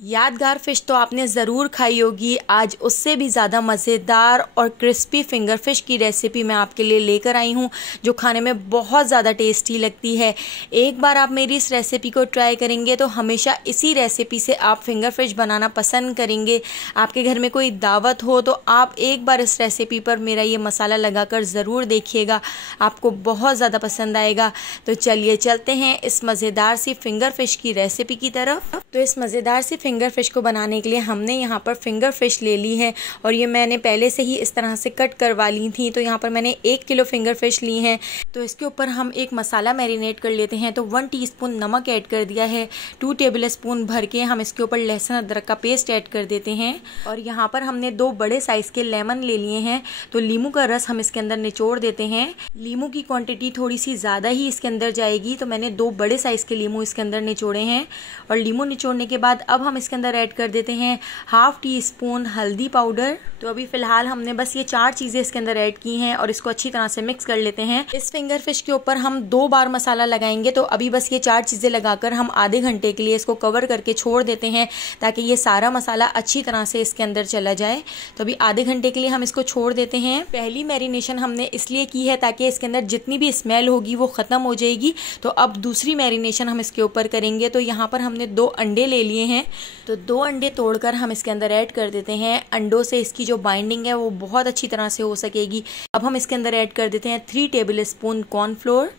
यादगार फ़िश तो आपने ज़रूर खाई होगी। आज उससे भी ज़्यादा मज़ेदार और क्रिस्पी फिंगर फ़िश की रेसिपी मैं आपके लिए लेकर आई हूँ, जो खाने में बहुत ज़्यादा टेस्टी लगती है। एक बार आप मेरी इस रेसिपी को ट्राई करेंगे तो हमेशा इसी रेसिपी से आप फिंगर फ़िश बनाना पसंद करेंगे। आपके घर में कोई दावत हो तो आप एक बार इस रेसिपी पर मेरा ये मसाला लगाकर ज़रूर देखिएगा, आपको बहुत ज़्यादा पसंद आएगा। तो चलिए चलते हैं इस मज़ेदार सी फिंगर फ़िश की रेसिपी की तरफ। तो इस मज़ेदार सी फिंगर फ़िश को बनाने के लिए हमने यहाँ पर फिंगर फ़िश ले ली है और ये मैंने पहले से ही इस तरह से कट करवा ली थी। तो यहाँ पर मैंने 1 किलो फिंगर फ़िश ली हैं। तो इसके ऊपर हम एक मसाला मैरिनेट कर लेते हैं। तो 1 टीस्पून नमक ऐड कर दिया है। 2 टेबल स्पून भर के हम इसके ऊपर लहसुन अदरक का पेस्ट ऐड कर देते हैं। और यहाँ पर हमने 2 बड़े साइज़ के लेमन ले लिए हैं। तो लीमू का रस हम इसके अंदर निचोड़ देते हैं। लीमू की क्वांटिटी थोड़ी सी ज़्यादा ही इसके अंदर जाएगी, तो मैंने 2 बड़े साइज़ के लीमू इसके अंदर निचोड़े हैं। और लीमू निचोड़ने के बाद अब हम इसके अंदर ऐड कर देते हैं 1/2 टीस्पून हल्दी पाउडर। तो अभी फ़िलहाल हमने बस ये 4 चीज़ें इसके अंदर ऐड की हैं और इसको अच्छी तरह से मिक्स कर लेते हैं। इस फिंगर फ़िश के ऊपर हम 2 बार मसाला लगाएंगे, तो अभी बस ये 4 चीज़ें लगाकर हम आधे घंटे के लिए इसको कवर करके छोड़ देते हैं, ताकि ये सारा मसाला अच्छी तरह से इसके अंदर चला जाए। तो अभी आधे घंटे के लिए हम इसको छोड़ देते हैं। पहली मैरिनेशन हमने इसलिए की है ताकि इसके अंदर जितनी भी स्मेल होगी वो ख़त्म हो जाएगी। तो अब दूसरी मैरिनेशन हम इसके ऊपर करेंगे। तो यहाँ पर हमने 2 अंडे ले लिए हैं। तो 2 अंडे तोड़कर हम इसके अंदर ऐड कर देते हैं। अंडों से इसकी जो बाइंडिंग है वो बहुत अच्छी तरह से हो सकेगी। अब हम इसके अंदर ऐड कर देते हैं 3 टेबल स्पून कॉर्नफ्लोर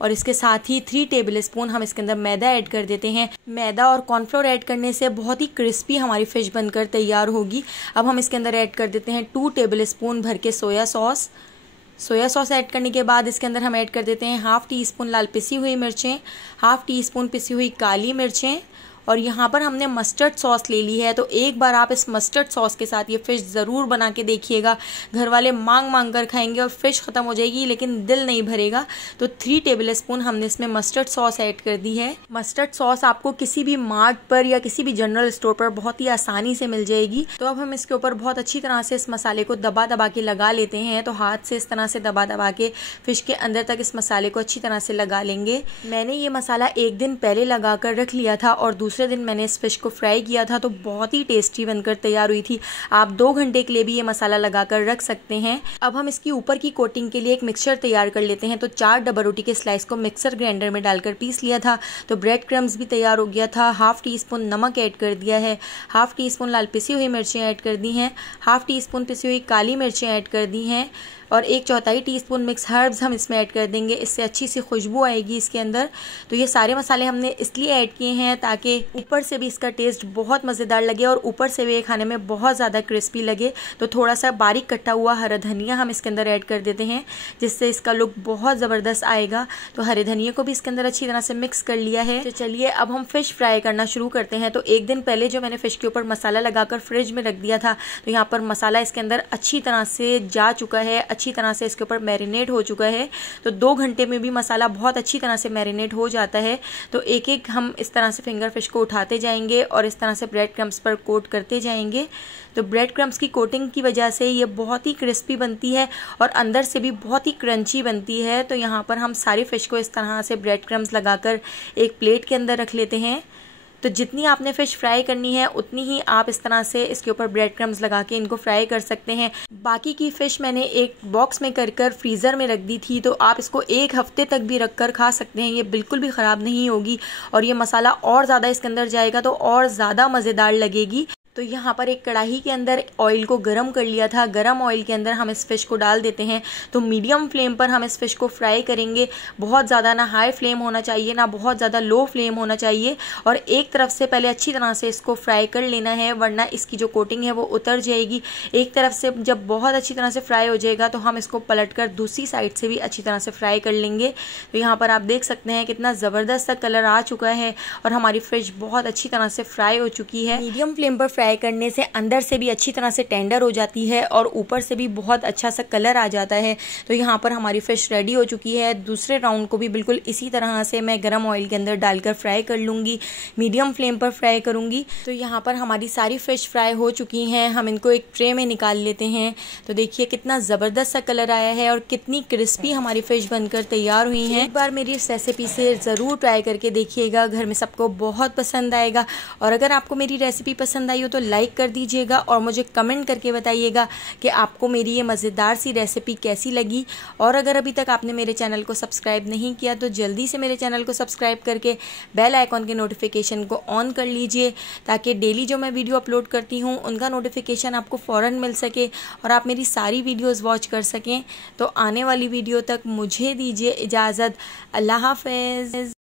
और इसके साथ ही 3 टेबल स्पून हम इसके अंदर मैदा ऐड कर देते हैं। मैदा और कॉर्नफ्लोर ऐड करने से बहुत ही क्रिस्पी हमारी फ़िश बनकर तैयार होगी। अब हम इसके अंदर ऐड कर देते हैं 2 टेबल स्पून भर के soya sauce. Soya sauce add करने के बाद इसके अंदर हम ऐड कर देते हैं 1/2 टीस्पून लाल पिसी हुई मिर्चें, 1/2 टीस्पून पिसी हुई काली मिर्चें। और यहाँ पर हमने मस्टर्ड सॉस ले ली है। तो एक बार आप इस मस्टर्ड सॉस के साथ ये फ़िश ज़रूर बना के देखिएगा। घर वाले मांग मांग कर खाएंगे और फ़िश ख़त्म हो जाएगी लेकिन दिल नहीं भरेगा। तो 3 टेबल स्पून हमने इसमें मस्टर्ड सॉस ऐड कर दी है। मस्टर्ड सॉस आपको किसी भी मार्ट पर या किसी भी जनरल स्टोर पर बहुत ही आसानी से मिल जाएगी। तो अब हम इसके ऊपर बहुत अच्छी तरह से इस मसाले को दबा दबा के लगा लेते हैं। तो हाथ से इस तरह से दबा दबा के फ़िश के अंदर तक इस मसाले को अच्छी तरह से लगा लेंगे। मैंने ये मसाला 1 दिन पहले लगा कर रख लिया था और दूसरे दिन मैंने इस फिश को फ्राई किया था, तो बहुत ही टेस्टी बनकर तैयार हुई थी। आप 2 घंटे के लिए भी ये मसाला लगाकर रख सकते हैं। अब हम इसकी ऊपर की कोटिंग के लिए एक मिक्सचर तैयार कर लेते हैं। तो 4 डबल रोटी के स्लाइस को मिक्सर ग्राइंडर में डालकर पीस लिया था। तो ब्रेड क्रम्स भी तैयार हो गया था। 1/2 टीस्पून नमक ऐड कर दिया है। 1/2 टीस्पून लाल पिसी हुई मिर्चें ऐड कर दी हैं। 1/2 टीस्पून पिसी हुई काली मिर्चें ऐड कर दी हैं और 1/4 टीस्पून मिक्स हर्ब्स हम इसमें ऐड कर देंगे। इससे अच्छी सी खुशबू आएगी इसके अंदर। तो ये सारे मसाले हमने इसलिए ऐड किए हैं ताकि ऊपर से भी इसका टेस्ट बहुत मज़ेदार लगे और ऊपर से भी ये खाने में बहुत ज़्यादा क्रिस्पी लगे। तो थोड़ा सा बारीक कटा हुआ हरा धनिया हम इसके अंदर ऐड कर देते हैं, जिससे इसका लुक बहुत ज़बरदस्त आएगा। तो हरे धनिया को भी इसके अंदर अच्छी तरह से मिक्स कर लिया है। तो चलिए अब हम फ़िश फ्राई करना शुरू करते हैं। तो 1 दिन पहले जो मैंने फ़िश के ऊपर मसाला लगाकर फ्रिज में रख दिया था, तो यहाँ पर मसाला इसके अंदर अच्छी तरह से जा चुका है, अच्छी तरह से इसके ऊपर मैरिनेट हो चुका है। तो 2 घंटे में भी मसाला बहुत अच्छी तरह से मैरिनेट हो जाता है। तो एक एक हम इस तरह से फिंगर फिश को उठाते जाएंगे और इस तरह से ब्रेड क्रम्स पर कोट करते जाएंगे। तो ब्रेड क्रम्स की कोटिंग की वजह से ये बहुत ही क्रिस्पी बनती है और अंदर से भी बहुत ही क्रंची बनती है। तो यहाँ पर हम सारी फ़िश को इस तरह से ब्रेड क्रम्स लगाकर एक प्लेट के अंदर रख लेते हैं। तो जितनी आपने फ़िश फ्राई करनी है उतनी ही आप इस तरह से इसके ऊपर ब्रेड क्रम्स लगा के इनको फ्राई कर सकते हैं। बाकी की फ़िश मैंने एक बॉक्स में कर फ्रीज़र में रख दी थी, तो आप इसको 1 हफ्ते तक भी रख कर खा सकते हैं। ये बिल्कुल भी ख़राब नहीं होगी और ये मसाला और ज़्यादा इसके अंदर जाएगा तो और ज़्यादा मज़ेदार लगेगी। तो यहाँ पर एक कढ़ाई के अंदर ऑयल को गरम कर लिया था। गरम ऑयल के अंदर हम इस फ़िश को डाल देते हैं। तो मीडियम फ्लेम पर हम इस फ़िश को फ्राई करेंगे। बहुत ज़्यादा ना हाई फ्लेम होना चाहिए, ना बहुत ज़्यादा लो फ्लेम होना चाहिए। और एक तरफ से पहले अच्छी तरह से इसको फ्राई कर लेना है, वरना इसकी जो कोटिंग है वो उतर जाएगी। एक तरफ से जब बहुत अच्छी तरह से फ्राई हो जाएगा तो हम इसको पलटकर दूसरी साइड से भी अच्छी तरह से फ्राई कर लेंगे। तो यहाँ पर आप देख सकते हैं कितना ज़बरदस्त सा कलर आ चुका है और हमारी फ़िश बहुत अच्छी तरह से फ्राई हो चुकी है। मीडियम फ्लेम पर फ्राई करने से अंदर से भी अच्छी तरह से टेंडर हो जाती है और ऊपर से भी बहुत अच्छा सा कलर आ जाता है। तो यहाँ पर हमारी फ़िश रेडी हो चुकी है। दूसरे राउंड को भी बिल्कुल इसी तरह से मैं गरम ऑयल के अंदर डालकर फ्राई कर लूँगी, मीडियम फ्लेम पर फ्राई करूँगी। तो यहाँ पर हमारी सारी फ़िश फ्राई हो चुकी हैं। हम इनको एक ट्रे में निकाल लेते हैं। तो देखिए कितना ज़बरदस्त सा कलर आया है और कितनी क्रिस्पी हमारी फ़िश बनकर तैयार हुई हैं। एक बार मेरी इस रेसिपी से ज़रूर ट्राई करके देखिएगा, घर में सबको बहुत पसंद आएगा। और अगर आपको मेरी रेसिपी पसंद आई हो तो लाइक कर दीजिएगा और मुझे कमेंट करके बताइएगा कि आपको मेरी ये मज़ेदार सी रेसिपी कैसी लगी। और अगर अभी तक आपने मेरे चैनल को सब्सक्राइब नहीं किया तो जल्दी से मेरे चैनल को सब्सक्राइब करके बेल आइकॉन के नोटिफिकेशन को ऑन कर लीजिए, ताकि डेली जो मैं वीडियो अपलोड करती हूँ उनका नोटिफिकेशन आपको फ़ौरन मिल सके और आप मेरी सारी वीडियोस वॉच कर सकें। तो आने वाली वीडियो तक मुझे दीजिए इजाज़त। अल्लाह हाफ़िज़।